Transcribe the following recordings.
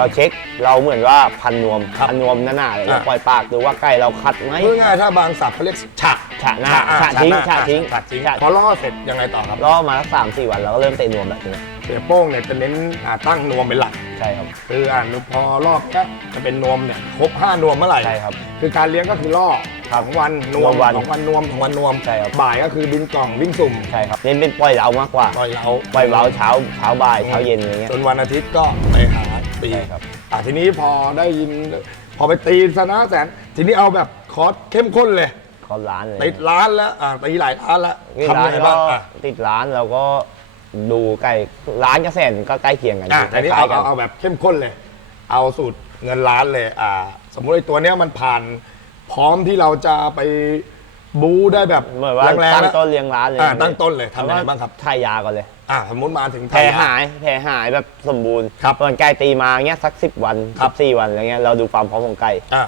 เราเช็คเราเหมือนว่าพันนวมครับพันนวมหน้าๆเลยเราอะปล่อยปากดูว่าไก่เราคัดไหมเพื่อง่ายๆถ้าบางศัพท์เขาเรียกฉะฉะหน้าอ่ฉะทิ้งหน้ฉะทิ้งฉะทิ้งฉะพอล่อเสร็จยังไงต่อครับล่อมาสักสามสี่วันเราก็เริ่มเตะนวมแบบนี้เสียโป้งเนี่ยจะเน้นอ่าตั้งนวมเป็นหลักใช่ครับคืออ่านพอรอบเนี้ยจะเป็นนวมเนี่ยครบห้านวมเมื่อไหร่ใช่ครับคือการเลี้ยงก็คือล่อครับสองวันนวมนวมวันสองวันนวมสองวันนวมใช่ครับบ่ายก็คือบินกล่องวิ่งสุ่มใช่ครับเน้นเป็นปล่อยเรามากกว่าปล่อยเราปล่อยเราเช้าเช้าบ่ายเช้าเย็นอะไรเงี้ยจนวันอาทิตย์ก็ไปหา ตีใช่ครับ อะทีนี้พอได้ยิน พอไปตีชนะแสน ทีนี้เอาแบบคอร์สเข้มข้นเลย เขาร้านเลยติดร้านแล้วอะตีหลายร้านแล้วนี่ทำร้ายันงไงก็บ้างอะติดร้านเราก็ดูใกล้ร้านกับแสนก็ใกล้เคียงกันอะคทีนี้ล้าเอายๆกัเอานเอาแบบเข้มข้นเลย เอาสูตรเงินล้านเลย อ่า สมมุติไอ้ตัวเนี้ยมันผ่านพร้อมที่เราจะไปบู๊ได้แบบเหมือนว่าแรงๆตั้งแล้ว ต้นเลี้ยงร้านเลยอ่าตั้งต้นเลยทำยังไงบ้างครับ ทายาก่อนเลย อ่าสมมติมาถึงแผลไทยหายแผลหายแบบสมบูรณ์ครับส่วนไก่ตีมาเงี้ยสักสิบวันครัสิบ บสี่วันอะไรเงี้ยเราดูความพร้อมของไก่อ่า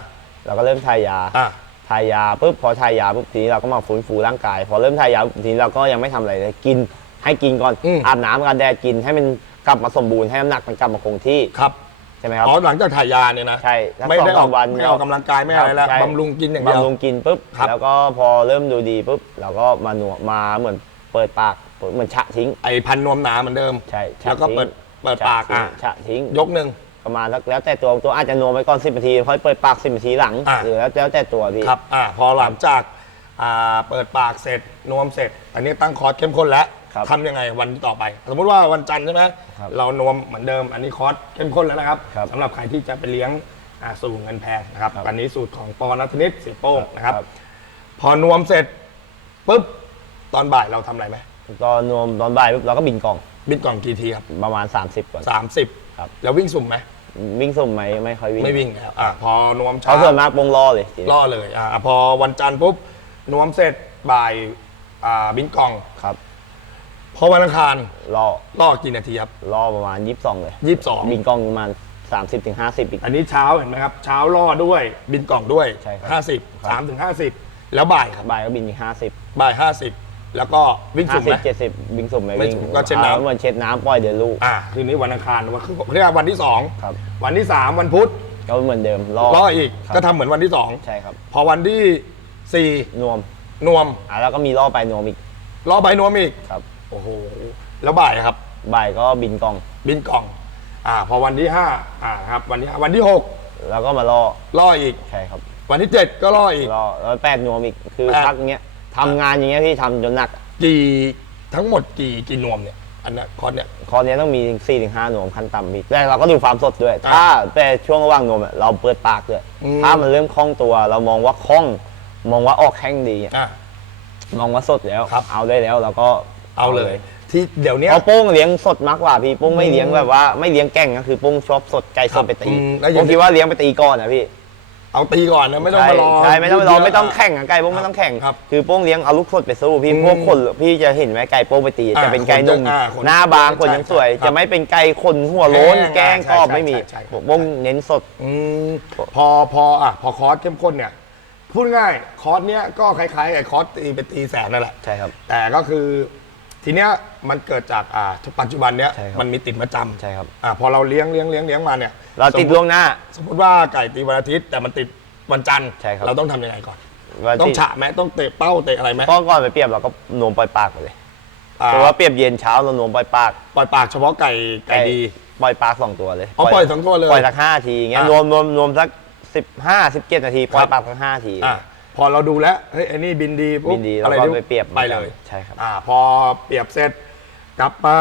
เราก็เริ่มทายาอ่าทายาปุ๊บพอทายาปุ๊บทีนี้เราก็มาฟื้นฟูร่างกาย พอเริ่มทายาปุ๊บทีนี้เราก็ยังไม่ทำอะไรเลยกินให้กินก่อนอืมอาบน้ำกันแดดกินให้มันกลับมาสมบูรณ์ให้น้ำหนักมันกลับมาคงที่ครับใช่ไหมครับ อ๋อหลังจากถ่ายยาเนี่ยนะใช่สักไม่ได้สออองกสามวันไม่ออกกำลังกายไม่อะไรแล้วใช่บำรุงกินอย่างเดียว บำรุงกินปุ๊บครับ แล้วก็พอเริ่มดูดีปุ๊บเราก็มาหนวมาเหมือนเปิดปาก เปิดเหมือนฉะทิ้ง ไอ้พันนวมหนาเหมือนเดิม ใช่ฉะแล้วก็ทิ้งเปิดเปิดฉะปากทิ้งอะฉะทิ้ง ยกหนึ่ง ประมาณแล้วแล้วแต่ตัวตัวอาจจะนวมไปก่อน 10นาทีค่อยเปิดปาก 10นาทีหลัง อะ หรือแล้วแล้วแต่ตัวพี่ ครับอ่าพอหลังจากอ่าเปิดปากเสร็จนวมเสร็จ อันนี้ตั้งคอร์สเข้มข้นแล้วครับทำยังไงวันต่อไป สมมุติว่าวันจันทร์ใช่ไหมครับเรานวมเหมือนเดิม อันนี้คอร์สเข้มข้นแล้วนะครับครับสำหรับใครที่จะไปเลี้ยงอ่าสู่เงินแพงนะครับครับอันนี้สูตรของปอนัทนิตเสียโป้งนะครับ ครับ พอนวมเสร็จปุ๊บตอนบ่ายเราทำอะไรไหม ตอนนวมตอนบ่ายปุ๊บเราก็บินกล่องบิดกล่องกี่ทีครับประมาณ 30 ก่อน สามสิบครับ แล้ววิ่งสุ่มไหม วิ่งสุ่มไหมไม่ค่อยวิ่งไม่วิ่งแล้วอ่าพอนวมเขาเช้าส่วนมากวงล่อเลยทีนี้ล่อเลยอ่าพอวันจันทร์ปุ๊บนวมเสร็จบ่ายอ่าบินกล่อง ครับพอวันอังคารล่อล่อกี่นาทีครับล่อประมาณ 22 เลยยี่สิบสองบินกล่องประมาณ 30ถึง50อีก อันนี้เช้าเห็นไหมครับเช้าล่อด้วยบินกล่องด้วยใช่ครับห้าสิบครับ สามถึงห้าสิบแล้วบ่ายครับบ่ายก็บินอีก50 บ่ายห้าสิบ แล้วก็วิ่งสุ่มไหม50 70วิ่งสุ่มไหมไม่วิ่งสุ่มก็เช็ดน้ำ อาเหมือนเช็ดน้ำปล่อยเดี๋ยวลูก อ่าคืนนี้วันอังคารวันคือเรียกว่าวันที่สองครับ วันที่สามวันพุธก็เหมือนเดิมล่อล่ออีกครับก็ทำเหมือนวันที่สองใช่ครับ พอวันที่สี่นวมนวมอะแล้วก็มีล่อไปนวมอีกล่อใบนวมอีกครับโอ้โหแล้วบ่ายครับ บ่ายก็บินกล่อง บินกล่องอ่าพอวันที่ห้าอ่าครับวันที่ห้าวันที่หกแล้วก็มาล่อล่ออีก ใช่ครับวันที่เจ็ดก็ล่ออีก ล่อแล้วแปดนวมอีกคือแปด พักเงี้ย ทำงานอย่างเงี้ยพี่ทำจนหนัก กี่ทั้งหมดกี่กี่นวมเนี่ย อันเนี้ยคอร์สเนี่ย คอร์สเนี้ยต้องมี4ี่ถึงห้านวมขั้นต่ำพี่แต่เราก็ดูความสดด้วยอะถ้าแต่ช่วงระหว่างนวมอะเราเปิดปากด้วยอืม ถ้ามันเริ่มคล่องตัว เรามองว่าคล่อง มองว่าออกแข้งดีอะอะ มองว่าสดแล้ว ครับ เอาได้แล้วเราก็เอาเลย ที่เดี๋ยวเนี้ยเพราะโป้งเลี้ยงสดมากกว่าพี่โป้งไม่อืมเลี้ยงแบบว่าไม่เลี้ยงแก่งก็คือโป้งชอบสดไก่สดไปตีอืมแล้วอย่างโป้งคิดว่าเลี้ยงไปตีก่อนนะพี่ เอาตีก่อนนะไม่ต้องใช่มารอใช่ไม่ต้องไปรอยืดเยื้ไม่ต้องแข่งอะไก่โป้งไม่ต้องแข่งครับคือโป้งเลี้ยงเอาลูกสดไปสู้พี่อืมพวกคนพี่จะเห็นไหมไก่โป้งไปตีอ่าจะเป็นไก่หนุ่มคนจะอ่าคนหน้าบางใช่คนยังสวยใช่ครับจะไม่เป็นไก่คนหัวโล้นแกแกล้ล้งงก็ใช่ไม่มีใช่ใช่ใช่ โป้งเน้นสด อืมพอพออะพอคอร์สเข้มข้นเนี่ย พูดง่ายคอร์สเนี้ยก็คล้ายๆไอ้คอร์สตีเป็นตีแสนนั่นแหละใช่ครับ แต่ก็คือ ทีเนี้ยมันเกิดจากอ่าปัจจุบันเนี้ยใช่ครับมันมีติดประจำใช่ครับ อ่าพอเราเลี้ยงเลี้ยงเลี้ยงเลี้ยงมาเนี่ยเราติดสมมุล่วงหน้า สมมติว่าไก่ตีวันอาทิตย์แต่มันติดวันจันทร์ใช่ครับ เราต้องทำยังไงก่อน ว่าต้องที่ฉะไหมต้องเตะเป้าเตะอะไรไหมก็ก่อนไปเปรียบเราก็นวมปล่อยปากไปเลยอ่าเพราะว่าเปรียบเย็นเช้าเรานวมปล่อยปากปล่อยปากเฉพาะไก่ไก่ดี ปล่อยปากสองตัวเลยอ๋อปล่อยสองตัวเลยปล่อยสักห้าทีอย่างเงี้ยอะรวมรวมรวมสักสิบห้าสิบเจ็ดนาทีปล่อยครับปากสักห้าที อะ พอเราดูแล้วเฮ้ยไอ้นี่บินดีปุ๊บินดีแล้วอะไรก็ที่ไปเปรียบไปเลยใช่ครับ อ่า พอเปรียบเสร็จกลับมา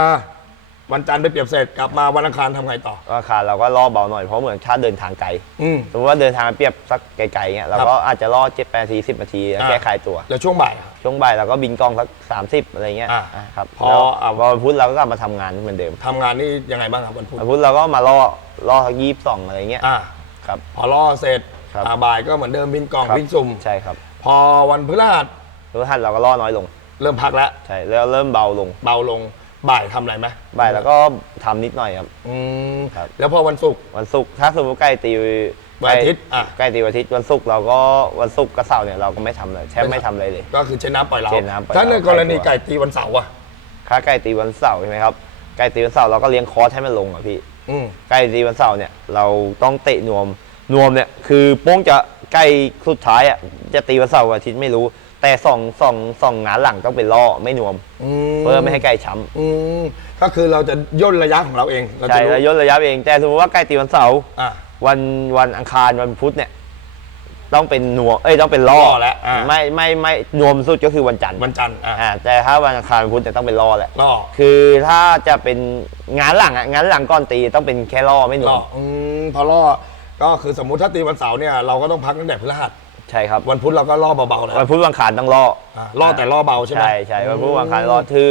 วันจันทร์ไปเปรียบเสร็จกลับมาวันอังคารทำไงต่อราคาเราก็ล่อเบาหน่อยเพราะเหมือนถ้าเดินทางไกลอืม สมมติว่าเดินทางเปรียบสักไกลๆเงี้ยเราครับก็อาจจะล่อเจ็ดแปดนาทีสิบนาทีแล้วอะแก้ไขตัว แล้วช่วงบ่ายอะช่วงบ่ายเราก็บินกล้องสักสามสิบอะไรเงี้ยอะอะครับพอแล้วอะ พอวันพุธเราก็กลับมาทำงานเหมือนเดิมทำงานนี่ยังไงบ้างครับวันพุธวันพุธเราก็มาล่อล่อสักยี่สิบสองอะไรเงี้ยอ่า ครับ พอล่อเสร็จ ครับ อ่าบ่ายก็เหมือนเดิมบินกล่องครับบินสุ่มใช่ครับพอวันพฤหัสรู้ทันเราก็ล่อน้อยลง เริ่มพักแล้ว ใช่แล้วเริ่มเบาลงเบาลงบ่ายทำอะไรไหมบ่ายแล้วก็ทำนิดหน่อยครับ อืมครับ แล้วพอวันศุกร์ วันศุกร์ถ้าสมมติใกล้ตีวันอาทิตย์อะ ใกล้ตีวันอาทิตย์วันศุกร์เราก็วันศุกร์กับเสาร์เนี่ยเราก็ไม่ทำเลยแทบไม่ทำอะไรเลย ก็คือเช็ดน้ำปล่อยเราเช็ดน้ำปล่อยถ้าในเรากรณีไก่ตัวไก่ตีวันเสาร์อะถ้าใกล้ตีวันเสาร์ใช่ไหมครับใกล้ตีวันเสาร์เราก็เลี้ยงคอร์สให้มันลงอะพี่อืม ใกล้ตีวันเสาร์เนี่ยเราต้องเตะนวม นวมเนี่ยคือโป้งจะใกล้สุดท้ายอะจะตีวันเสาร์วันอาทิตย์ไม่รู้ แต่สองสองสองงานหลังต้องเป็นล่อไม่นวม อืเพื่อไม่ให้ไก่ช้อืมก็คือเราจะย่นระยะของเราเองเราำใช่จะรู้แล้วย่นระยะเอง แต่สมมติว่าใกล้ตีวันเสาร์อะ วันวันอังคารวันพุธเนี่ย ต้องเป็นนวมเอ้ยต้องเป็นล่อล่อแล้วอ่า ไม่ไม่ไม่นวมสุดก็คือวันจันทร์วันจันทร์อะอ่าแต่ถ้าวันอังคารวันพุธเนี่ยต้องเป็นล่อแหละ ล่อคือถ้าจะเป็นงานหลังอะงานหลังก่อนตีต้องเป็นแค่ล่อไม่นวล่อม อืมพอล่อ ก็คือสมมุติถ้าตีวันเสาร์เนี่ยเราก็ต้องพักตั้งแต่พฤหัสใช่ครับวันพุธเราก็ล่อเบาๆเลยวันพุธวันอังคารต้องล่ออะล่อแต่ล่อเบาใช่ไหมใช่ใช่วันพุธวันอังคารล่อคือ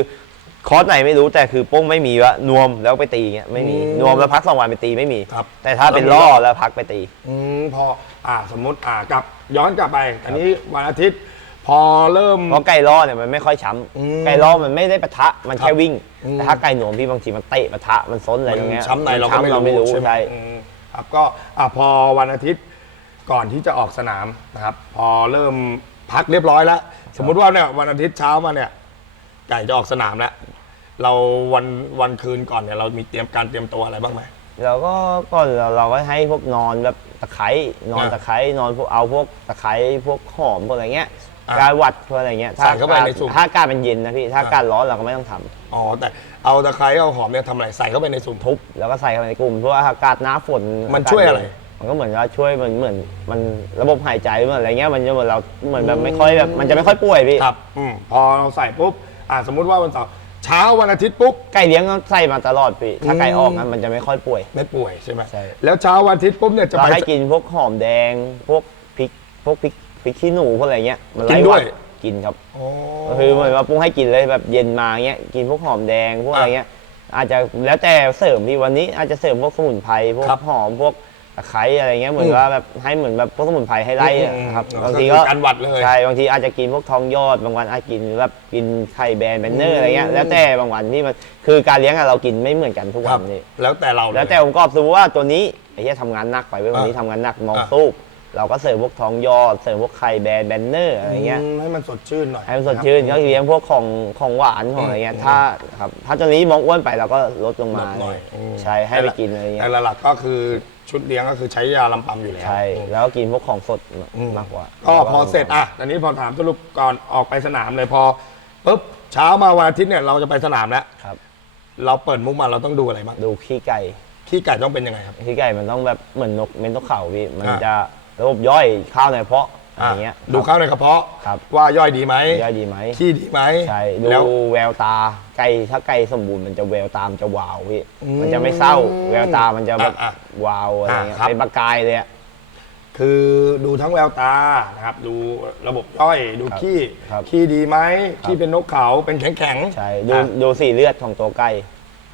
คอร์สไหนไม่รู้แต่คือโป้งไม่มีว่านวมแล้วไปตีเงี้ยไม่มีอืมนวมแล้วพักสองวันไปตีไม่มี ครับ แต่ถ้าเป็นล่อแล้วพักไปตี อืมพออ่าสมมุติอ่ากลับย้อนกลับไปอันนี้วันอาทิตย์ พอเริ่ม เพราะไก่ล่อเนี่ยมันไม่ค่อยช้อืมำไก่ล่อมันไม่ได้ปะทะมันครับแค่วิ่งอืมแต่ถ้าไก่หนวมพี่บางทีมันเตะปะทะมันซ้นอะไรตรงเงี้ยช้ำในเราก็ช้ำเราไม่รู้ใช่ไหมใช่อืม ครับก็อะพอวันอาทิตย์ก่อนที่จะออกสนามนะครับ พอเริ่มพักเรียบร้อยแล้ว สมมุติว่าเนี่ยวันอาทิตย์เช้ามาเนี่ยไก่จะออกสนามแล้วเราวันวันคืนก่อนเนี่ยเรามีเตรียมการเตรียมตัวอะไรบ้างไหมเราก็ก่อนเราเราก็ให้พวกนอนแบบ ตะไคร้นอนอะตะไคร้นอนพวกเอาพวกตะไคร้พวกหอมพวกอะไรเงี้ยอะการหวัดพวกอะไรเงี้ยใส่เข้าไปในสุ่มถ้าอากาศมันเย็นนะพี่ถ้าอะอากาศร้อนเราก็ไม่ต้องทำอ๋อแต่เอาตะไคร้เอาหอมเนี่ยทำอะไรใส่เข้าไปในสุ่มทุบ แล้วก็ใส่เข้าไปในกลุ่มเพราะว่าอากาศหน้าฝนมันากาศช่วยอะไร มันก็เหมือนว่าช่วยมันเหมือนมันระบบหายใจเหมือนอะไรเงี้ยมันจะเหมือนเราเหมือนแบบไม่ค่อยแบบมันจะไม่ค่อยป่วยพี่ ครับอืมพอเราใส่ปุ๊บอ่าสมมุติว่าวันเสาร์ เช้าวันอาทิตย์ปุ๊บไก่เลี้ยงก็ใส่มาตลอดพี่ ถ้าไก่ออกนั้นมันจะไม่ค่อยป่วย ไม่ป่วยใช่ไหมใช่ แล้วเช้าวันอาทิตย์ปุ๊บเนี่ยจะเราไป ให้กินพวกหอมแดง พวกพริก พวกพริกพริกขี้หนูพวกอะไรเงี้ย มันกิไล่นหด้ววัยดกินครับ อ๋อ ก็คือเหมือนว่าปุ้งให้กินเลยแบบเย็นมาเงี้ย กินพวกหอมแดงพวกอะไรเงี้ย อาจจะแล้วแต่เสริมพี่วันนี้อาจจะเสริมพวกสมุนไพรพวกครับ หอมพวก ตะไคร้อะไรเงี้ยเหมือนอืมว่าแบบให้เหมือนแบบพวกสมุนไพรให้ไล่อะอืมครับอืมบางทีก็ก็คือกันหวัดเลยใช่บางทีอาจจะกินพวกทองยอดบางวันอาจกินแบบกินไข่แบนแบนเนอร์อะไรเงี้ยอืมแล้วแต่บางวันที่มันคือการเลี้ยงอะเรากินไม่เหมือนกันทุกควัรันบนี่แล้วแต่เราเยแล้วแต่องค์ประกอบสมมติว่าตัวนี้ไอ้เหี้ยทำงานหนักไปเว้ยวันนี้อะทำงานหนักมองอะตู้เราก็เสริมพวกทองยอดเสริมพวกไข่แบนแบนเนอร์อะไรเงี้ยอืมให้มันสดชื่นหน่อยให้มันสดชื่นก็ครับเลี้ยงพวกของของหวานของอะไรเงี้ยอืมถ้าครับถ้าตัวนี้มองอ้วนไปเราก็ลดลงลมาดหน่อยอืมใช่ให้ไปกินอะไรเงี้แต่ยหลักๆก็คือ ชุดเลี้ยงก็คือใช้ยาลำปำอยู่แล้วใช่อืมแล้วก็กินพวกของสดอืมมากกว่าก็พอเสร็จอะตอนนี้พอถามสรุปก่อนออกไปสนามเลยพอปุ๊บเช้ามาวันอาทิตย์เนี่ยเราจะไปสนามแล้วครับ เราเปิดมุกมาเราต้องดูอะไรบ้างดูขี้ไก่ขี้ไก่ต้องเป็นยังไงครับขี้ไก่มันต้องแบบเหมือนนกเม็ดนกเขาพี่มันอะจะระบบย่อยข้าวในกระเพาะ อะไรเงี้ยดูข้าวในกระเพาะครับว่าย่อยดีไหมย่อยดีไหมขี้ดีไหมใช่แล้วดูแววตาไก่ถ้าไก่สมบูรณ์มันจะแววตามนจะวาวพี่อืมมันจะไม่เศร้า แววตามันจะแบบอะวาวอะไรเงี้ยอะครับเป็นประกายเลยอะคือดูทั้งแววตานะครับ ดูระบบย่อย ดูครับขี้ครับขี้ดีไหมขี้เป็นนกเขาเป็นแข็งแข็งๆใช่ดูอะดูสีเลือดของตัวไก่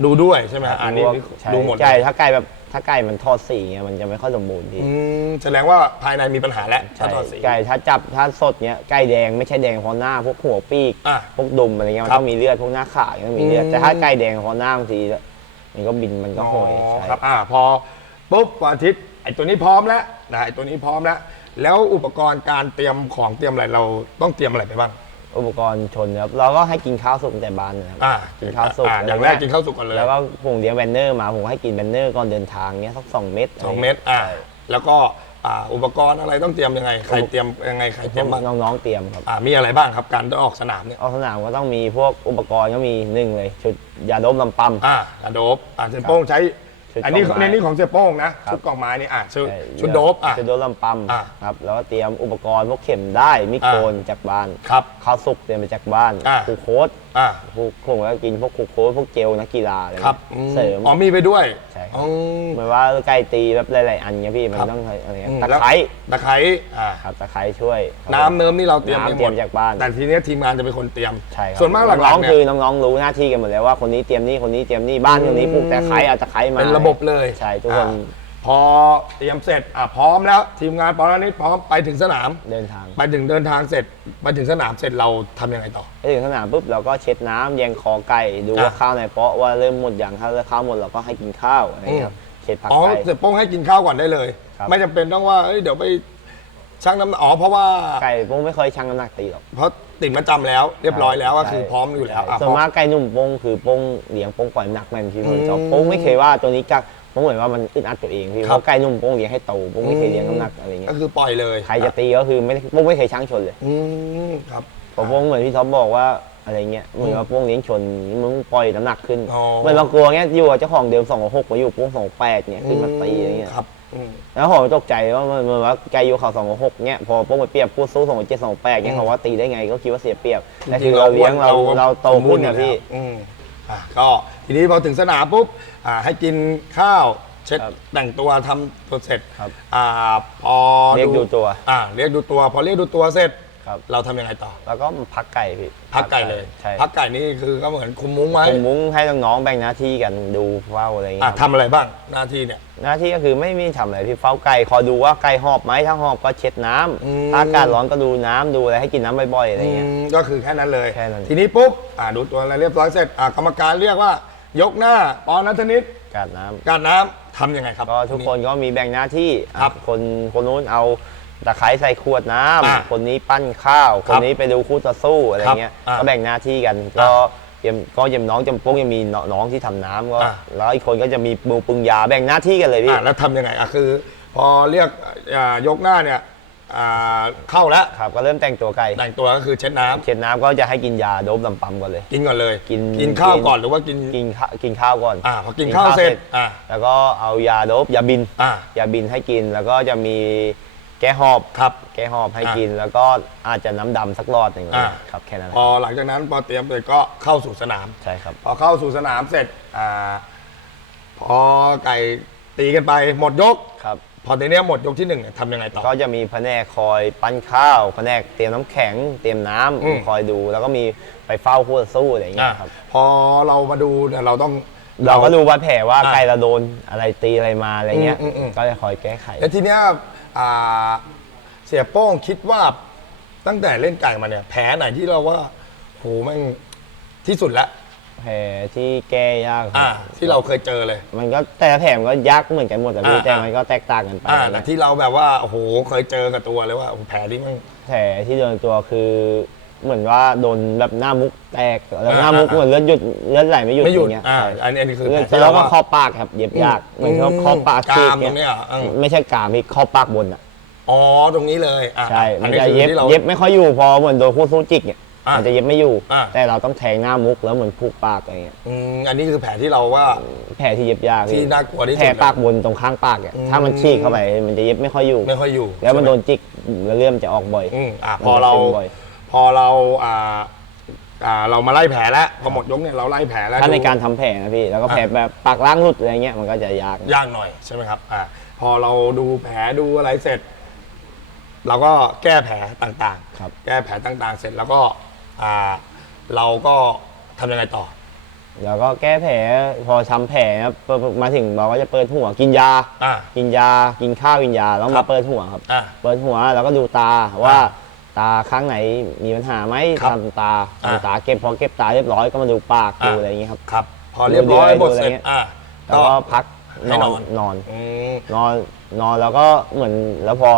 ดูด้วยใช่ไหมฮะอันนี้ว่านี่ใช่ดูหมดเลยใช่ถ้าไก่แบบ ถ้าไก่มันทอดสีเงี้ยมันจะไม่ค่อยสมบูรณ์พี่อืมแสดงว่าภายในมีปัญหาแล้วถ้าใช่ถอดสี ไก่ถ้าจับถ้าสดเนี้ยไก่แดงไม่ใช่แดงเพราะหน้าพวกหัวปีกอะพวกดุมอะไรเงี้ยมันครับต้องมีเลือดพวกหน้าขาก็ต้องมีเลือดอืม แต่ถ้าไก่แดงเพราะหน้าบางทีมันก็บินมันก็โหยอ๋อใช่ ครับอ่าพอปุ๊บวันอาทิตย์ไอ้ตัวนี้พร้อมแล้วนะไอ้ตัวนี้พร้อมแล้ว แล้วอุปกรณ์การเตรียมของเตรียมอะไรเราต้องเตรียมอะไรไปบ้าง อุปกรณ์ชนครับเราก็ให้กินข้าวสุกตั้งแต่บ้านนะครับ อ่ากินข้าวสุกอ่าอะไรอย่างแรกเงี้ยกินข้าวสุกก่อนเลยแล้วก็ผมเลี้ยงแบนเนอร์มาผมให้กินแบนเนอร์ก่อนเดินทางเนี้ยสักสองเม็ดสองเม็ดอ่าแล้วก็อ่าอุปกรณ์อะไรต้องเตรียมยังไงใครเตรียมยังไงใครพเตรีวยมกบ้างน้องๆเตรียมครับอ่ามีอะไรบ้างครับการต้องออกสนามเนี่ยออกสนามก็ต้องมีพวกอุปกรณ์ก็มีหนึ่งเลยชุดยาดมลำปั๊มอ่าอ่าโดบอ่าเซโป้งใช้ชุด อันนี้กล่องไม้ในนี้ของเซโป้งนะครับชุดกล่องไม้นี่อ่าชุดใช่ชุดโดบอะชุดโดบลำปั๊มอะครับแล้วก็เตรียมอุปกรณ์พวกเข็มได้มิโคนจากบ้านครับข้าวสุกเตรียมมาจากบ้านอะคูโค้ด อ่า พวกผมก็กินพวกคูโค้ดพวกเจลนักกีฬาอะไรครับเงี้ยเสริม อ๋อมีไปด้วยใช่ครับอืมเหมือนว่าไก่ตีแบบหลายๆอันเงี้ยพี่มันครับต้องอะไรเงี้ยอืมตะแล้วไคร้ตะไคร้อ่า ครับตะไคร้ช่วย น้ำเนิมนี่เราเตรียมน้ำไปหเตรีมยดมจากบ้าน แต่ทีเนี้ยทีมงานจะเป็นคนเตรียม ใช่ครับส่วนมากหลัน้กองๆๆเนี่คือยน้องๆรู้หน้าที่กันหมดแล้วว่าคนนี้เตรียมนี่คนนี้เตรียมนี่บ้านคนนี้ปลูกแต่ไคร้เอาตะไคร้มาเป็นระบบเลยใช่ทุกคนอ่า พอเตรียมเสร็จอะพร้อมแล้ว ทีมงานพร้อมแล้วนี่พร้อมไปถึงสนาม เดินทางไปถึงเดินทางเสร็จ ไปถึงสนามเสร็จเราทำยังไงต่อ ไปถึงสนามปุ๊บเราก็เช็ดน้ำแยงคอไก่ดูอะว่าข้าวในเพาะว่าเริ่มหมดอย่างถ้าข้าวหมดเราก็ให้กินข้าวอะไรอย่างเงี้ยครับเช็ดผักอ๋อไก่ เสร็จโป้งให้กินข้าวก่อนได้เลย ครับ ไม่จำเป็นต้องว่าเอ้ยเดี๋ยวไปชั่งน้ำหนักอ๋อเพราะว่าไก่โป้งไม่เคยชั่งน้ำหนักตีหรอกเพราะติดมาจำแล้ว เรียบร้อยแล้วก็คือใช่พร้อมอยู่แล้วใช่อะส่วนพอมากไก่หนุ่มโป้งคือโป้งเลี้ยงโป้งปล่อยน้ำหนักมันพี่อืมเจ้าโป้งไม่เคยว่าตัวนี้กัก ผมเหมือนว่ามันอึดอัดตัวเองพี่คเพรับ ราะไก่นุ่มโป้งเลี้ยงให้โตโป้งไม่เคยเลี้ยงน้ำหนักอะไรเงี้ก็ยคือปล่อยเลยใครจะตีก็คือไม่ได้โป้งไม่เคยช้างชนเลยอืมครับ เพราะโป้งเหมือนที่ท็อปบอกว่าอะไรเงี้ยเหมือนว่าโป้งเลี้ยงชนมึงปล่อยน้ำหนักขึ้นอ๋อ เหมือนบางกลัวเงี้ยอยู่กับเจ้าของเดิมสองหกมาอยู่โป้งสองแปดเนี่ยขึ้นมาตีอะไรเงี้ย ครับอืม แล้วผมตกใจว่ามันเหมือนว่าไก่อยู่เขาสองหกเนี่ยพอโป้งไปเปรียบพูดสู้สองเจ็ดสองแปดเนี่ยอืม เขาว่าตีได้ไงก็คิดว่าเสียเปรียบแต่จคืงอๆเราเลี้ยงเราอ้วนเราโตขึ้นสมบูรนะณ์พี่อยู่แล้วอืม อะก็ทีนี้พอถึงสนามปุ๊บอ่าให้กินข้าวเช็ดครับแต่งตัวทำตัวเสร็จครับอ่าพอเรียกดูตัว อ่าเรียกดูตัว พอเรียกดูตัวเสร็จ ครับ เราทำยังไงต่อ แล้วก็พักไก่พี่พักไก่เลย ใช่พักไก่นี่คือก็เหมือนคุมมุ้งไว้ผมมุ้งให้น้องๆแบ่งหน้าที่กันดูเฝ้าอะไรอย่างอะเงี้ยครับทำอะไรบ้างหน้าที่เนี่ย หน้าที่ก็คือไม่มีทำอะไรพี่เฝ้าไก่คอยดูว่าไก่หอบไหมถ้าหอบก็เช็ดน้ำอืม ถ้าอากาศร้อนก็ดูน้ำดูอะไรให้กินน้ำบ่อยๆอะไรเงี้ย อืมก็คือแค่นั้นเลย แค่นั้นทีนี้ปุ๊บอ่าดูตัวอะไรเรียบร้อยเสร็จอ่ากรรมการเรียกว่ายกหน้าปอนัทนิตกาดน้ำ การน้ำทำยังไงครับ ก็ทุกคนก็มีแบ่งหน้าที่ครับอะคนคนนู้นเอาตะไคร้ใส่ขวดน้ำอ่าคนนี้ปั้นข้าว คครับนนี้ไปดูคู่ต่อสู้อะไรเงี้ยครับอ่าก็แบ่งหน้าที่กัน ก็เยมก็เยมน้องจำปงยังมีน้องที่ทำน้ำก็อ่าแล้วอีกคนก็จะมีมือปึงยาแบ่งหน้าที่กันเลยพี่ อ่าแล้วทำยังไงอะคือ พอเรียกอ่ายกหน้าเนี่ยอ่าเข้าแล้วครับก็เริ่มแต่งตัวไก่แต่งตัวก็คือเช็ดน้ำเช็ดน้ำก็จะให้กินยาโดบลำปั๊มก่อนเลย กินก่อนเลยกินกินข้าวกินก่อนหรือว่ากินกินข้าวกินข้าวก่อนอ่าพอกินข้าวเสร็จอ่าแล้วก็เอายาโดบยาบิน อ่า ยาบินให้กินแล้วก็จะมี แก้หอบครับแก้หอบให้อะกิน แล้วก็อาจจะน้ำดำสักหลอดหนึ่งอะครับแค่นั้นแหพละอหลังจากนั้นพอเตรียมเสร็จก็เข้าสู่สนาม ใช่ครับ พอเข้าสู่สนามเสร็จอ่าพอไก่ตีกันไปหมดยก ครับ พอทีเนี้ยหมดยกที่หนึ่งเนี่ยทำยังไงต่อ ก็จะมีแผนกคอยปั้นข้าวแผนกเตรียมน้ำแข็ง เตรียมน้ำอืม คอยดู แล้วก็มีไปเฝ้าคู่ต่อสู้อะไรอย่างเงี้อะยครับ พอเรามาดูเนี่ยเราต้อง เราก็ดูบาดแผลว่าอะไก่เราโดนอะไรตีอะไรมาอะไรเงี้ย อืมอืมอืม ก็จะคอยแก้ไข แล้วทีเนี้ย อ่าเสียโป้งคิดว่าตั้งแต่เล่นไก่มาเนี่ยแผลไหนที่เราว่าโหแม่งที่สุดแล้วแผลที่แก้ยากครับอ่าที่เราเคยเจอเลย มันก็แต่ละแผลมันก็ยากเหมือนกันหมดแต่พี่อ่าแต่มันก็แตกต่างกันไปอ่าอะไรแต่เงี้ยที่เราแบบว่าโอ้โหเคยเจอกับตัวเลยว่าโอ้โหแผลที่มัน แผลที่โดนตัวคือ เหมือนว่าโดนแบบหน้ามุกแตกแล้วอ่าหน้ามุกอ่าเหมือนเลือดหยุดเลือดไหลไม่หยุดไม่หยุดอย่างเงี้ยอ่าใช่อันนี้อันนี้คือเลือดแผลแล้วก็ว่าข้อปากครับเย็บยากเหมือนเขาข้อปากกฉีกรามตรงเนี้ยเหรออืมไม่ใช่กรามพี่ข้อปากบนอะอ๋อตรงนี้เลยอะใช่อัมันนี้จะคือเย็บที่เรา เย็บไม่ค่อยอยู่พอเหมือนโดนคู่สู้จิกเนี่ยอ่ามัมันจะเย็บไม่อยู่ อ่าแต่เราต้องแทงหน้ามุกแล้วเหมือนผูกปากอะไรเงี้ยอืมอันนี้คือแผลที่เราว่า แผลที่เย็บยากที่พี่น่ากลัวที่สุดแผลปากบนตรงข้างปากเนี่ยอืมถ้ามันฉีกเข้าไปมันจะเย็บไม่ค่อยอยู่ ไม่ค่อยอยู่แล้วมันใช่โดไหนจิกแล้วเลื่อมจะออกบ่อย อืมอะมันพอจะเราซึมบ่อยพ อเราอ่าอ่าเรามาไล่แผลแล้วพอหมดยกเนี่ยเราไล่แผลแล้วถ้าในดู การทำแผลนะพี่ แล้วก็แผลแบบปากล่างหลุดอะไรเงี้ยมันก็จะยากยากหน่อยใช่ไหมครับอ่าพอเราดูแผลดูอะไรเสร็จ เราก็แก้แผลต่างครับ ๆ แก้แผลต่างๆ เสร็จแล้วก็อ่าเราก็ทำยังไงต่อ แล้วก็แก้แผลพอทำแผลครับเปิดมาถึงเราก็จะเปิดหัวกินยา อ่ากินยากินข้าวกินยาแล้วครัมาบเปิดหัวครับ อ่าเปิดหัวแล้วก็ดูตาว่า ตาข้างไหนมีปัญหาไหมครับทำตาอ่า ทำตาเก็บพอเก็บตาเรียบร้อยก็มาดูปากดูอ่าอะไรอย่างเงี้ยครับ ครับ พอเรียบร้อยดูหมดอะไรเสร็จเงี้ย อ่าแล้วก็พักให้นนออนนนอน อืม นอนนอนแล้วก็เหมือนแล้วพอ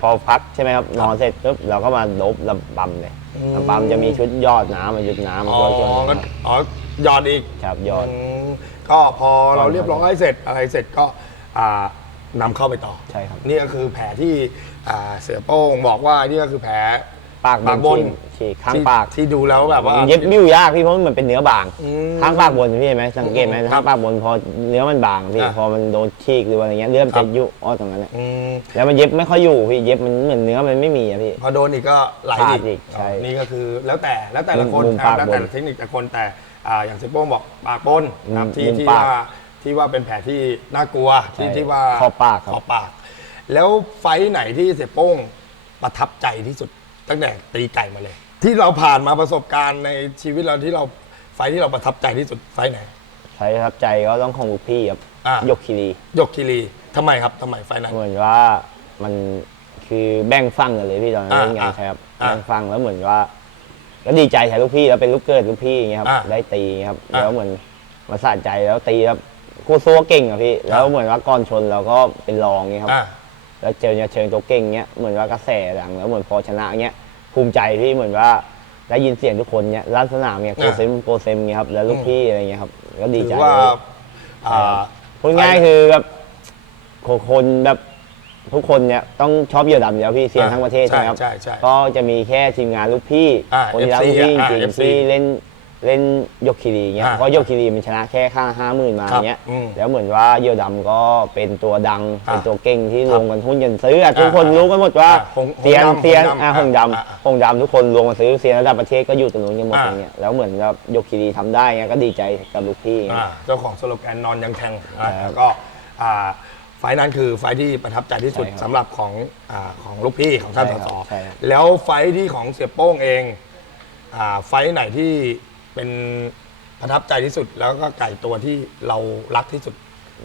พอพักใช่ไหมครับนอนเสร็จปุ๊บเราก็มาลบระบำเลยอืม ระบำจะมีชุดยอดน้ำมายุดน้ำอ๋อมาช่วยช่วยก็อ๋อหยอดอีก ครับยอดอืมก็พอเราก่อนเรียบร้อยเสร็จอะไรเสร็จก็อ่า นำเข้าไปต่อใช่ครับ นี่ก็คือแผลที่อ่าเสือโป้งบอกว่านี่ก็คือแผลปากปากบบนนฉีกข้างที่ปาก ที่ดูแล้วแบบว่ามันเย็บบิ้วยากพี่เพราะมันเป็นเนื้อบาง อืมข้างปากบนพี่เห็นไหมสังเกตไหมครับข้างปากบนพอเนื้อมันบางพี่อะพอมันโดนฉีกหรือว่าอะไรเงี้ยเลื่อมครัจะบ ยุอ้อตรงนั้นแหละอืม แล้วมันเย็บไม่ค่อยอยู่พี่เย็บมันเหมือนเนื้อมันไม่มีอะพี่ พอโดนอีกก็ไหลขาดอีอีกกใช่นี่ก็คือแล้วแต่แล้วแต่ละคนมุมนะปากแล้วแต่บนละเทคนิคแต่คนแต่อ่าอย่างเสือโป้งบอกปากบนนะครับมุมที่มุมที่ปากว่า ที่ว่าเป็นแผลที่น่ากลัวที่ใช่ที่ว่าขอบปากครับ ขอบปาก แล้วไฟท์ไหนที่เสือโป้งประทับใจที่สุดตั้งแต่ตีไก่มาเลย ที่เราผ่านมาประสบการณ์ในชีวิตเราที่เราไฟท์ที่เราประทับใจที่สุดไฟท์ไหน ใช้ประทับใจก็ต้องของลูกพี่ครับอะ ยกคีรียกคีรีทำไมครับทำไมไฟท์นั้น เหมือนว่ามันคือแบ่งฟังกันเลยพี่ตอนนั้นอะเล่นกันอะใช่ครับอะแบ่งฟังแล้วเหมือนว่าก็ดีใจแทนลูกพี่แล้วเป็นลูกเกิดลูกพี่อย่างเงี้ยครับอะได้ตีอย่างเงี้ยครับอะ แล้วเหมือนมาสะใจแล้วตีแล้ว คู่ซัวเก่งอะพี่ แล้วเหมือนว่าก่อนชนเราก็เป็นรองเงี้ยครับ อ่าแล้วเจอเนี่ยเชิงตัวเก่งเงี้ย เหมือนว่ากระแสดังแล้วเหมือนพอชนะเงี้ย ภูมิใจพี่เหมือนว่าได้ยินเสียงทุกคนเงี้ยลั่นสนามเงี้ยโกเซมโกเซมเงี้ยครับ แล้วลูกพี่อะไรเงี้ยครับ ก็ดีถืใจอว่าเลยอ่าพูดง่ายคือแบบคนแบบทุกคนเนี่ยต้องชอบเหยื่อดำอยู่แล้วพี่เซียนทั้งประเทศใช่ใช่ไหมครับใช่ใช่ ก็จะมีแค่ทีมงานลูกพี่ อ่าคนที่รัก FC ลูกพี่จอะริงอ่าๆ FC ที่เล่น เล่นยกคีรีเงี้ยอ่าเพราะยกคีรีมันชนะแค่ค่าห้าหมื่นมาครับเงี้ยอืมแล้วเหมือนว่าเหยื่อดำก็เป็นตัวดังอ่าเป็นตัวเก่งที่ครัลบงกันหุ้นกันซื้ออะทุกคนอ่ารู้กันหมดว่าอ่าหงเซียนหงดำเซียนหงดำอ่าหงดอ่าำหงดำทุกคนลงมาซื้อเซียนระดับประเทศก็อยู่ตรงนู้นกันหมดอ่า อย่างเงี้ยแล้วเหมือนกับยกคีรีทำได้เงี้ยก็ดีใจกับลูกพี่ อ่าเจ้าของสโลแกนนอนยังแทงอ่าใช่ครับก็อ่าไฟล์นั้นคือไฟล์ที่ประทับใจที่สุดใช่ครับสำหรับของอ่าของลูกพี่ของท่านใช่สครับสใช่ครับ แล้วไฟล์ที่ของเสียโป้งเองอ่าไฟล์ไหนที่ เป็นประทับใจที่สุดแล้วก็ไก่ตัวที่เรารักที่สุด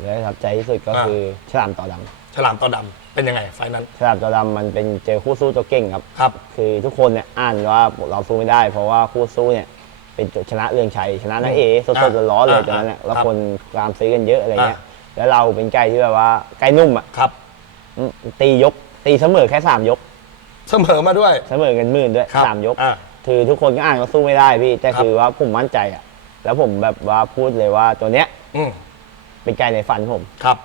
และประทับใจที่สุดก็อ่า คือฉลามต่อดำฉลามตัวดำเป็นยังไงไฟล์นั้นฉลามต่อดำมันเป็นเจอคู่สู้ตัวเก่งครับ ครับ คือทุกคนเนี่ยอ่านว่าเราสู้ไม่ได้ เพราะว่าคู่สู้เนี่ยเป็นจุดชนะเรืองชัยชนะนักเอสดๆร้อนๆเลยอ่าตอนนั้นเนี่ยแล้วครับคนตามซื้อกันเยอะอะไรเงี้ยอ่าแล้วเราเป็นไก่ที่แบบว่าไก่นุ่มอะครับอืมตียก ตีเสมอแค่สามยก เสมอมาด้วย เสมอกันหมื่นด้วยครับสามยก อ่า คือทุกคนก็อ่านว่าสู้ไม่ได้พี่ แต่ครับคือว่าผมมั่นใจอะ แล้วผมแบบว่าพูดเลยว่าตัวเนี้ยอืมเป็นไก่ในฝันผมครับ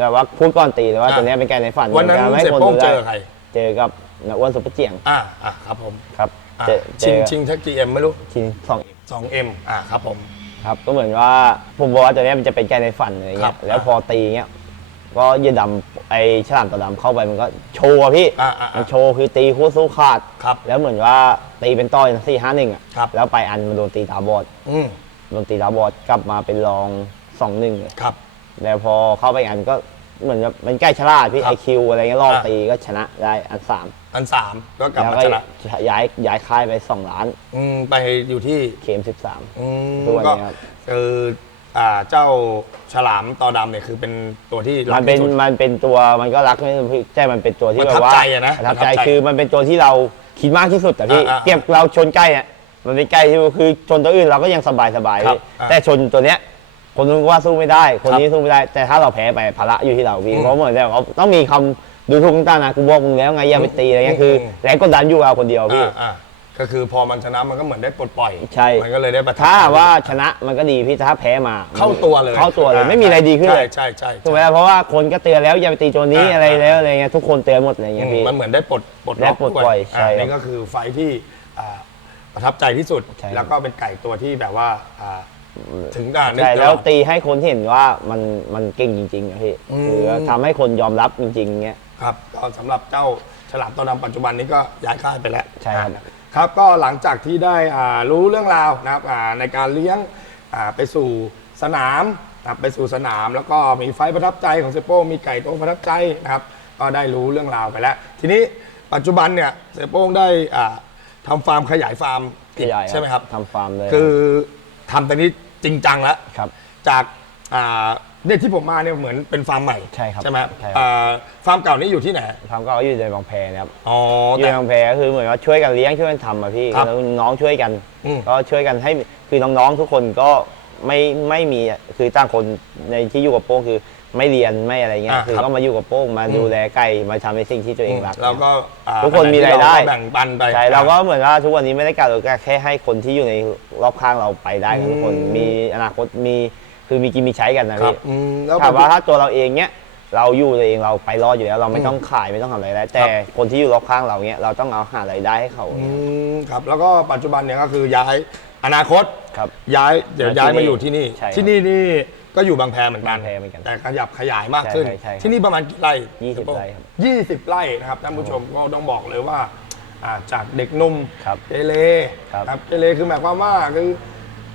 แบบว่าพูดก่อนตีเลยว่าอ่าตัวเนี้ยเป็นไก่ในฝันวันนั้นจะไม่ให้เสียคนโป้งดูเจได้อใคร เจอกับนักอ้วนสุปเปอร์เจียงอ่าอ่าครับผมครับอ่าเจอเจชิงอชิงทักจีเอ็มไม่รู้ชิงสอง 2M อ่าครับผม ครับก็เหมือนว่าผมบอกว่าตัวเนี้ยมันจะเป็นแกในฝันอะไรครัเงี้บยแล้วพอตีเงี้ย ก็ยืดดำไอ้ฉลามตัวดำเข้าไปมันก็โชว์อะพี่อ่าอ่ามัอ่านโชว์คือตีคู่สู้ขาด ครับ แล้วเหมือนว่าตีเป็นต่อยสี่ห้าหนึ่งอะครับ แล้วไปอันมันโดนตีตาบอดอืมโดนตีตาบอดกลับมาเป็นรองสองหนึ่งเลยครับ แล้วพอเข้าไปอันก็เหมือนกับมันใกล้ชลาดพี่ครัไอบคิวอะไรเงี้ยรอบอ่า ตีก็ชนะได้อันสามอันสามก็กลับแล้วมาก็ชนะย้ายย้ายค่ายไปสองล้านอืมไปอยู่ที่ เคมสิบสาม อืมตัวก็เนี้ยครับ คือ อ่าเจ้าฉลามตอดำเนี่ยคือเป็นตัวที่รัมักนเป็นที่สุด มันเป็นตัวมันก็รักไม่ใช่พี่ใช่มันเป็นตัวที่ประแบทับบว่าใจอะนะประทับประทัใจบใจคือมันเป็นตัวที่เราคิดมากที่สุดแต่พี่อ่าอ่าเก็บเราชนใกล้เนี่ยมันเป็นใกล้ที่คือชนตัวอื่นเราก็ยังสบายสบายครับพี่อ่าแต่ชนตัวเนี้ย คนนึงว่าสู้ไม่ได้ คนนี้ครับสู้ไม่ได้ แต่ถ้าเราแพ้ไปภาระอยู่ที่เราพี่อืมเพราะเหมือนแบบเขาต้องมีคำดูถูกต่างๆนะกูบอกมึงแล้วไงอย่าไปตีอะไรเงี้ยคืออืมแรงกดดันอยู่เราคนเดียวพี่อ่าอ่า ก็คือพอมันชนะมันก็เหมือนได้ปลดปล่อยใช่ มันก็เลยได้ประทับถ้าใจว่าชนะมันก็ดีพี่แต่ถ้าแพ้มาเข้าตัวเลยเข้าตัวเลยไม่มีอะไรดีขึ้นเลยใช่ใช่ใช่ถูกไหมเพราะว่าคนก็เตือนแล้วอย่าไปตีตัวนี้อ่า อะไรแล้วอะไรเงี้ยทุกคนเตือนหมดอะไรอืเงี้ยมพี่ มันเหมือนได้ปลดปลดได้ล็อกปลดด้วยปล่อยใช่อ่าครับนี่ก็คือไฟท์ที่อ่าประทับใจที่สุด ใช่แล้วก็เป็นไก่ตัวที่แบบว่าอ่าถึงด่านนึกใช่ตแล้วอด ตีให้คนเห็นว่ามันมันเก่งจริงๆอะพี่อืม คือทำให้คนยอมรับจริงๆเงี้ย ครับก็สำหรับเจ้าฉลามตัวดำปัจจุบันนี้ก็ย้ายค่ายไปแล้วใช่ครับ ครับก็หลังจากที่ได้อ่ารู้เรื่องราวนะครับอ่าในการเลี้ยงอ่าไปสู่สนามนะครับไปสู่สนาม แล้วก็มีไฟล์ประทับใจของเซโป้งมีไก่โต้งประทับใจนะครับก็ได้รู้เรื่องราวไปแล้ว ทีนี้ปัจจุบันเนี่ยเซโป้งได้อ่าทำฟาร์มขยายฟาร์มขยายใช่ไหมครับ ทำฟาร์มเลยคือทำตอนนี้จริงจังแล้ว ครับ จากอ่า เนี่ยที่ผมมาเนี่ยเหมือนเป็นฟาร์มใหม่ใช่ครับใช่ไหมใช่ครับ อ่าฟาร์มเก่านี่อยู่ที่ไหนฟาร์มก็อยู่ในบางแพนะครับอ๋ออยู่แต่ ในบางแพก็คือเหมือนว่าช่วยกันเลี้ยงช่วยกันทำอะพี่ครับแล้วน้องช่วยกัน อืม ก็ช่วยกันให้คือน้องๆทุกคนก็ไม่ไม่มีคือต่างคนในที่อยู่กับโป้งคือไม่เรียนไม่อะไรเงี้ยอ่าคือครับ ก็มาอยู่กับโป้งมาอืมดูแลไก่มาทำในสิ่งที่ตัวเองรัก แล้วก็อ่าทุกคนมีรายได้ เก็แบ่งปันไป ใช่เราก็เหมือนว่าทุกวันนี้ไม่ได้การเราแค่ให้คนที่อยู่ในรอบข้างเราไปได้กันทุกคนอืม มีอนาคตมี คือมีกินมีใช้กันนะครับพี่อืมแล้วถามว่าถ้าตัวเราเองเนี้ยเราอยู่ตัวเองเราไปรอดอยู่แล้วเราไม่ต้องขายไม่ต้องทำอะไรแล้วแต่คนที่อยู่รอบข้างเราเนี้ยเราต้องเอาหารายได้ให้เขาอืมครับ แล้วก็ปัจจุบันเนี่ยก็คือย้ายอนาคต ครับ ย้ายเดี๋ยวย้ายที่ย้ายมาอยู่ที่นี่ ใช่ครับที่นี่นี่ก็อยู่บางแพเหมือนกันบางแพเหมือนกันแต่ขยับขยายมากขึ้น ใช่ใช่ใช่ที่นี่ประมาณกี่ไร่ยี่สิบไร่ครับยี่สิบไร่นะครับท่านผู้ชมก็ต้องบอกเลยว่าอ่าจากเด็กหนุ่มครับเกเรครับเกเรคือหมายความว่าคือ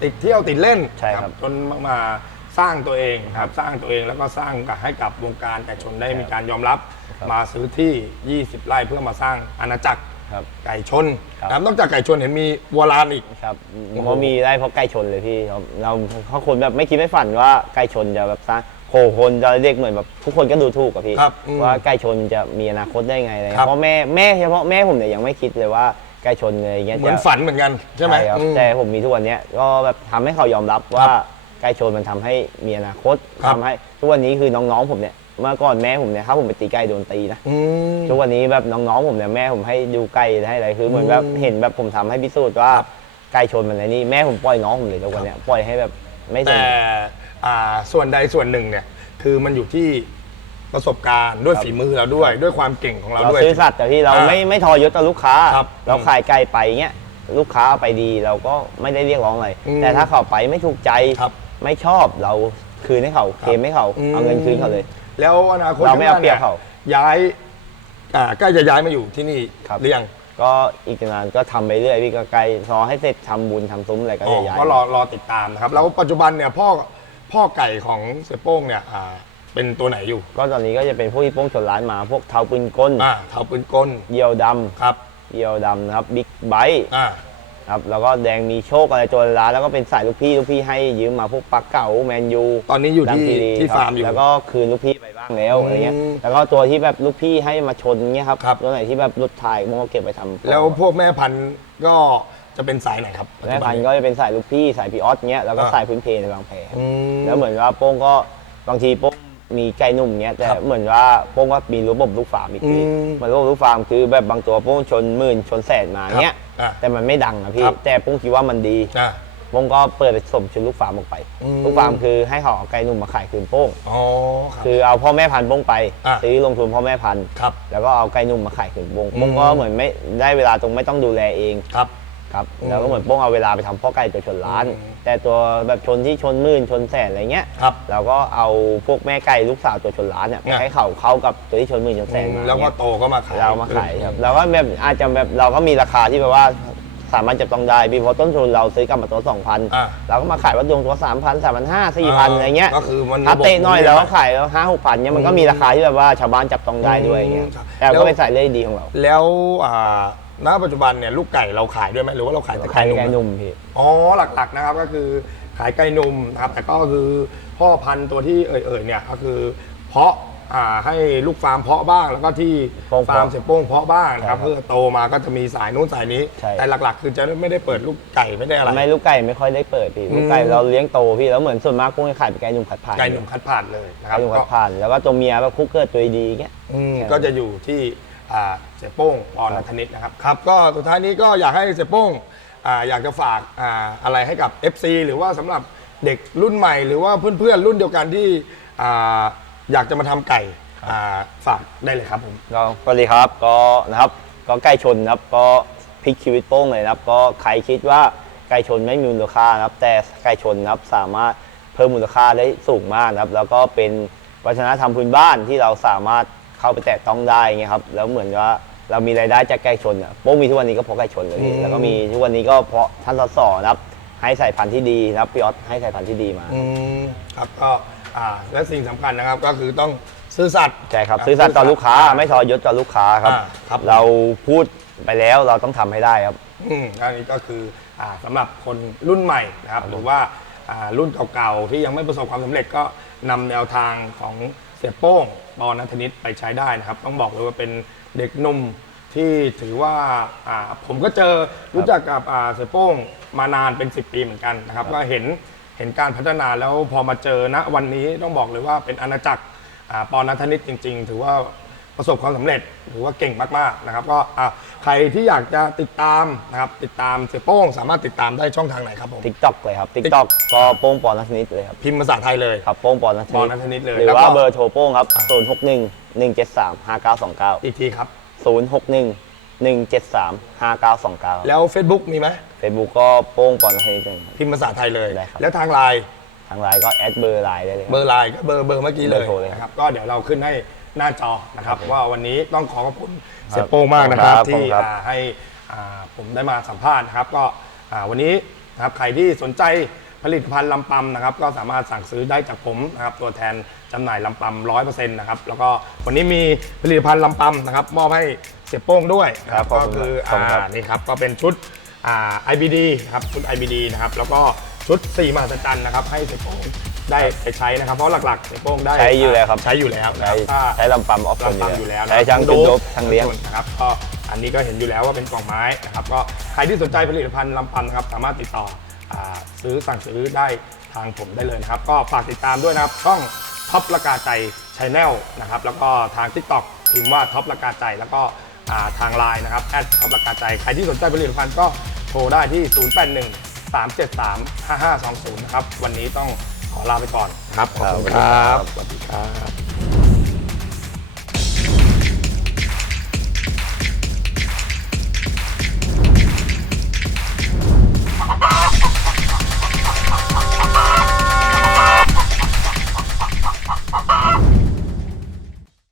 ติดเที่ยวติดเล่นใช่ครับจนมาสร้างตัวเองครับสร้างตัวเองแล้วก็สร้างให้กับวงการไก่ชนได้มีการยอมรับครับมาซื้อที่ 20 ไร่เพื่อมาสร้างอาณาจักรครับไก่ชนครับนะครับนอกจากไก่ชนเห็นมีวัวลานอีกครับโอ้โหเพราะมีได้เพราะไก่ชนเลยพี่เราเราเขาคนแบบไม่คิดไม่ฝันว่าไก่ชนจะแบบสร้างโหคนจะเด็กเหมือนแบบทุกคนก็ดูถูกกับพี่ครับอืมว่าไก่ชนจะมีอนาคตได้ไงอะไรครัเงี้บยเพราะแม่แม่เฉพาะแม่ผมเนี่ยยังไม่คิดเลยว่า ไก่ชนอะไรเงี้ยเหมือนจะฝันเหมือนกันใช่ไหมครับอืม แต่ผมมีทุกวันเนี้ยก็แบบทำให้เขายอมรับว่าครับไก่ชนมันทำให้มีอนาคตครับ ทำให้ทุกวันนี้คือน้องๆผมเนี่ยเมื่อก่อนแม่ผมเนี่ยถ้าผมไปตีไก่โดนตีนะอืม ทุกวันนี้แบบน้องๆผมเนี่ยแม่ผมให้ดูไก่ให้อะไรคือเหมือนแบบอืมเห็นแบบผมทำให้พิสูจน์ว่าครับไก่ชนมันอะไรนี่แม่ผมปล่อยน้องผมเลยทุกวันเนี้ยปล่อยให้แบบไม่สน แต่อ่าส่วนใดส่วนหนึ่งเนี่ยคือมันอยู่ที่ ประสบการณ์ด้วยฝีมือเราด้วย ด้วยความเก่งของเราเราด้วย ซื้อสัตว์แต่ที่เราอ่าไม่ไม่ทอยศต่อลูกค้า ครับเราขายไก่ไปเงี้ยลูกค้าเอาไปดีเราก็ไม่ได้เรียกร้องอะไรอืมแต่ถ้าเขาไปไม่ถูกใจครับไม่ชอบเราคืนให้เขาเคลมให้เขาเอาเงินคืนเขาเลย แล้วอนาคตเราไม่เอาเปรียบข้งหน้เขาย้ายอ่าใกล้จะย้ายมาอยู่ที่นี่ครับ หรือยังก็อีกนานก็ทำไปเรื่อยพี่ก็ไกลรอให้เสร็จทำบุญทำซุ้มอะไรก็อ๋จะอย้ายก็รอรอติดตามนะครับ แล้วปัจจุบันเนี่ยพ่อพ่อไก่ของเสียโป้งเนี่ยอ่า เป็นตัวไหนอยู่ ก็ตอนนี้ก็จะเป็นพวกที่โป้งชนร้านมาพวกเท้าปืนก้นอ่าเท้าปืนกลเหยี่ยวดำครับเหยี่ยวดำนะครับบิ๊กไบค์อ่าครับแล้วก็แดงมีโชคอะไรตัวร้านแล้วก็เป็นสายลูกพี่ลูกพี่ให้ยืมมาพวกปักเก่าแมนยูตอนนี้อยู่ดังที่ซีรีที่ครับฟาร์มอยู่แล้วก็คืนลูกพี่ไปบ้างแล้วอืมอะไรเงี้ยแล้วก็ตัวที่แบบลูกพี่ให้มาชนเงี้ยครับครับตัวไหนที่แบบหลุดถ่ายมันก็เก็บไปทำแล้วพวกแม่พันธุ์ก็จะเป็นสายไหนครับแม่พันธุ์ก็จะเป็นสายลูกพี่สายพีออสเงี้ยแล้วก็อ่าสายพื้นเพในบางแพรอืมแล้วเหมือนว่าโป้งก็บางทีโป้ง มีไก่หนุ่มเงี้ยแต่ครับเหมือนว่าโป้งก็มีระบบลูกฟาร์มอีกทีอืมเหมือนระบบลูกฟาร์มคือแบบบางตัวโป้งชนหมื่นชนแสนมาเงี้ยอะแต่มันไม่ดังอะพี่ครับ แต่โป้งคิดว่ามันดี อ่าโป้งก็เปิดไปสมชุดลูกฟาร์มออกไป อืม ลูกฟาร์มคือให้เขาเอาไก่หนุ่มมาขายคืนโป้ง อ๋อครับ คือเอาพ่อแม่พันธุ์โป้งไป อะ ซื้อลงทุนพ่อแม่พันธุ์ ครับ แล้วก็เอาไก่หนุ่มมาขายคืนโป้งอืมโป้งก็เหมือนไม่ได้เวลาตรงไม่ต้องดูแลเอง ครับ ครับอืมแล้วก็เหมือนโป้งเอาเวลาไปทำพ่อไก่ตัวชนล้าน อืม แต่ตัวแบบชนที่ชนหมื่นชนแสนอะไรเงี้ยครับ เราก็เอาพวกแม่ไก่ลูกสาวตัวชนล้านเนี่ยไปอะให้เขาเข้ากับตัวที่ชนหมื่นชนแสนมาแล้วก็เนี่ยโตก็มาขาย เรามาขายครับแล้วก็แบบอาจจะแบบเราก็มีราคาที่แบบว่าสามารถจับต้องได้พี่เพราะต้นทุนเราซื้อกลับมาตัวสองพันอะ เราก็มาขายว่าดวงตัวสามพันสามพันห้าสี่พันอะไรเงี้ย ก็คือมันถ้าเตะหน่อยระบบเราก็ขายแล้วห้าหกพันเนี่ยมันก็มีราคาที่แบบว่าชาวบ้านจับต้องได้ด้วยเงี้ยอืมครับแต่ก็เป็นสายเลือดดีของเรา แล้วอ่า ณปัจจุบันเนี่ยลูกไก่เราขายด้วยไหมหรือว่าเราขายแต่ขายไก่ไก่นุ่มนุ่มพี่อ๋อหลักๆนะครับก็คือขายไก่นุ่มนะครับแต่ก็คือพ่อพันธุ์ตัวที่เอ่ยๆเนี่ยก็คือเพาะอ่าให้ลูกฟาร์มเพาะบ้าง แล้วก็ที่โป้งฟาร์มเสียโป้งเพาะบ้างนะครับใช่ครับเพื่อโตมาก็จะมีสายนู้นสายนี้ใช่แต่หลักๆ คือจะไม่ได้เปิดลูกไก่ไม่ได้อะไร ไม่ลูกไก่ไม่ค่อยได้เปิดพี่ลูกไก่อืมเราเลี้ยงโตพี่แล้วเหมือนส่วนมากพวกนี้ขายเป็นไก่หนุ่มขัดผ่านไก่หนุ่มคัดผ่านเลยนะคไก่รับหนุ่มก็ขัดผ่านแล้วก็ตัวเมียแบบคุกเกิดตัวดีๆเงี้ยอืมใช่ก็จะอยู่ที่ อ่าเสียโป้งปอนนันทนิตนะครับครับก็สุดท้ายนี้ก็อยากให้เสียโป้งอ่าอยากจะฝากอ่าอะไรให้กับ FC หรือว่าสำหรับเด็กรุ่นใหม่ หรือว่าเพื่อนๆรุ่นเดียวกันที่อ่าอยากจะมาทำไก่อ่าฝากได้เลยครับผม ก็สวัสดีครับก็นะครับก็ไก่ชนนะครับก็พลิกชีวิตโป้งเลยนะครับ ก็ใครคิดว่าไก่ชนไม่มีมูลค่านะครับ แต่ไก่ชนนะครับสามารถเพิ่มมูลค่าได้สูงมากนะครับ แล้วก็เป็นวัฒนธรรมพื้นบ้านที่เราสามารถ เข้าไปแตะต้องได้เงี้ยครับแล้วเหมือนว่าเรามีรายได้จากไก่ชนอะโป้งมีทุกวันนี้ก็เพราะไก่ชนเลยพี่อืมแล้วก็มีทุกวันนี้ก็เพราะท่านสสนะครับ ให้สายพันธุ์ที่ดีนะครับพี่ออสให้สายพันธุ์ที่ดีมา อืมครับก็อ่าและสิ่งสำคัญนะครับก็คือต้องซื่อสัตย์ ใช่ครับซื้อสัตย์ต่อลูกค้าไม่ทอยศต่อลูกค้าครับ อ่าครับ เราพูดไปแล้วเราต้องทำให้ได้ครับ อืมอันนี้ก็คืออ่าสำหรับคนรุ่นใหม่นะครับหรือว่าอ่ารุ่นเก่าๆที่ยังไม่ประสบความสำเร็จก็นำแนวทางของ เสียโป้งปอนัทนิตไปใช้ได้นะครับ ต้องบอกเลยว่าเป็นเด็กหนุ่มที่ถือว่าอ่าผมก็เจอรู้จักกับอ่าเสียโป้งมานานเป็น 10 ปีเหมือนกันนะครับ ก็เห็นเห็นการพัฒนาแล้วพอมาเจอณวันนี้ต้องบอกเลยว่าเป็นอาณาจักรอ่าปอนัทนิตจริง ๆ ถือว่า ประสบความสำเร็จหรือว่าเก่งมากๆนะครับ ก็อะใครที่อยากจะติดตามนะครับติดตามเสียโป้งสามารถติดตามได้ช่องทางไหนครับผม ทิกตอกเลยครับทิกตอกก็โป้งปอนัทนิดเลยครับพิมพ์ภาษาไทยเลย ครับโป้งปอนัทปอนัทนิดเลยหรือแล้วก็ ว่าเบอร์โทรโป้งครับศูนย์หกหนึ่งหนึ่งเจ็ดสามห้าเก้าสองเก้าอีกทีครับศูนย์หกหนึ่งหนึ่งเจ็ดสามห้าเก้าสองเก้าแล้ว Facebook มีไหมเฟซบุ๊กก็โป้งปอนัทนิดเลยครับ พิมพ์ภาษาไทยเลย ได้ครับ แล้วทางไลน์ทางไลน์ก็แอดเบอร์ไลน์ได้เลยคเบรับ อร์ไลน์ก็เบอร์เบอร์เมื่อกี้เลยเบอร์โทรเลย นะครับก็เดี๋ยวเราขึ้นให้ หน้าจอนะครับครับ ว่าวันนี้ต้องขอขอบคุณเสียโป้งมากนะครับ ครับที่ครับอ่าให้อ่าผมได้มาสัมภาษณ์นะครับ ก็อ่าวันนี้นะครับใครที่สนใจผลิตภัณฑ์ลำปำนะครับ ก็สามารถสั่งซื้อได้จากผมนะครับ ตัวแทนจำหน่ายลำปำร้อยเปอร์เซ็นต์นะครับ แล้วก็วันนี้มีผลิตภัณฑ์ลำปำนะครับ มอบให้เสียโป้งด้วยนะคครัรับบขอบก็คุณคือครับขอบคุณครับ อ่า นี่ครับก็เป็นชุดอ่า IBD นะครับชุด IBD นะครับแล้วก็ชุด4มหัศจรรย์นะครับให้เสียโป้ง ได้ไปใช้นะครับ เพราะหลักๆเสียโป้งได้ใช้อยู่แล้วครับใช้อยู่แล้วนะคใช้รับถ้าใช้ลำปั๊มออฟลำปั๊มอยู่แล้วนะใช้ทั้งทั้เป็นโโดบทั้งเลี้ยงนะครับก็อันนี้ก็เห็นอยู่แล้วว่าเป็นกล่องไม้นะครับก็ใครที่สนใจผลิตภัณฑ์ลำปันนะครับสามารถติดต่ออาซื้อสั่งซื้อได้ทางผมได้เลยนะครับ ก็ฝากติดตามด้วยนะครับ ช่องท็อปละกาใจชแนลนะครับ แล้วก็ทาง TikTok พิมพ์ว่าท็อปละกาใจ แล้วก็อ่าทางไลน์นะครับแอดท็อปละกาใจ ใครที่สนใจผลิตภัณฑ์ก็โทรได้ที่ 081 373 5520 นะครับ วันนี้ต้อง ขอลาไปก่อนครับขอบคุณคครัรับบสวัสดีครับ